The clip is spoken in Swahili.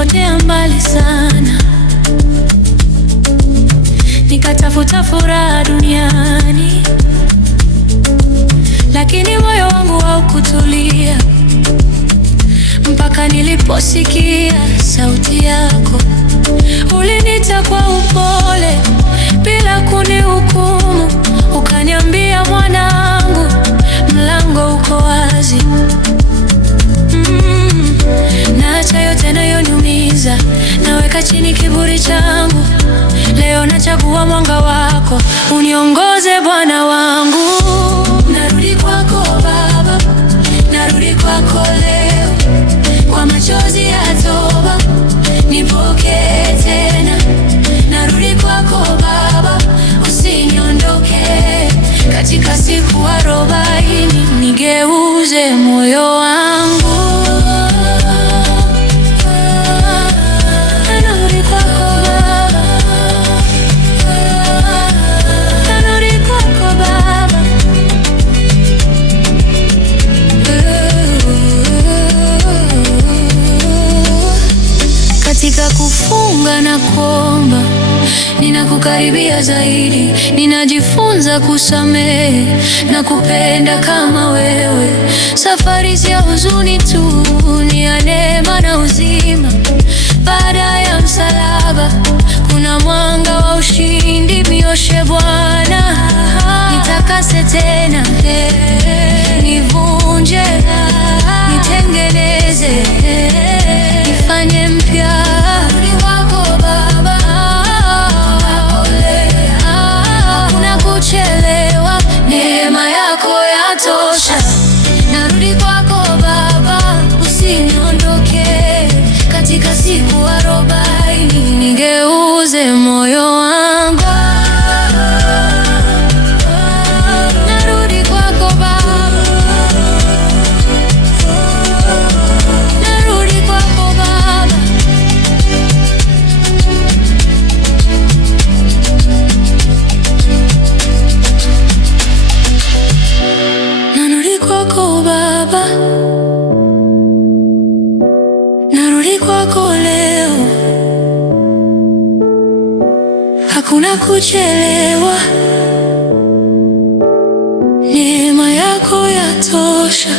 nilipotea mbali sana, nikatafuta furaha duniani, lakini moyo wangu haukutulia mpaka niliposikia sauti yako. Uliniita kwa upole bila kunihukumu, ukaniambia, mwanangu, mlango uko wazi. Naacha yote yanayoniumiza, naweka chini kiburi changu. Leo nachagua mwanga wako, uniongoze Bwana wangu. Narudi kwako Baba, narudi kwako leo, kwa machozi ya toba nipokee tena. Narudi kwako Baba, usiniondoke. Katika siku 40 nigeuze moyo wangu. Katika kufunga na kuomba, ninakukaribia zaidi. Ninajifunza kusamehe na kupenda kama wewe. Safari si ya huzuni tu, ni ya neema na uzima. Baada ya msalaba kuna mwanga wa ushindi. Nioshe Bwana, nitakase tena, nivunje, nitengeneze, nifanye mpya. Narudi kwako Baba, hakuna kuchelewa, neema yako yatosha. Narudi kwako Baba, usiniondoke. Katika siku 40 nigeuze moyo wangu. Narudi kwako leo, hakuna kuchelewa, neema yako yatosha.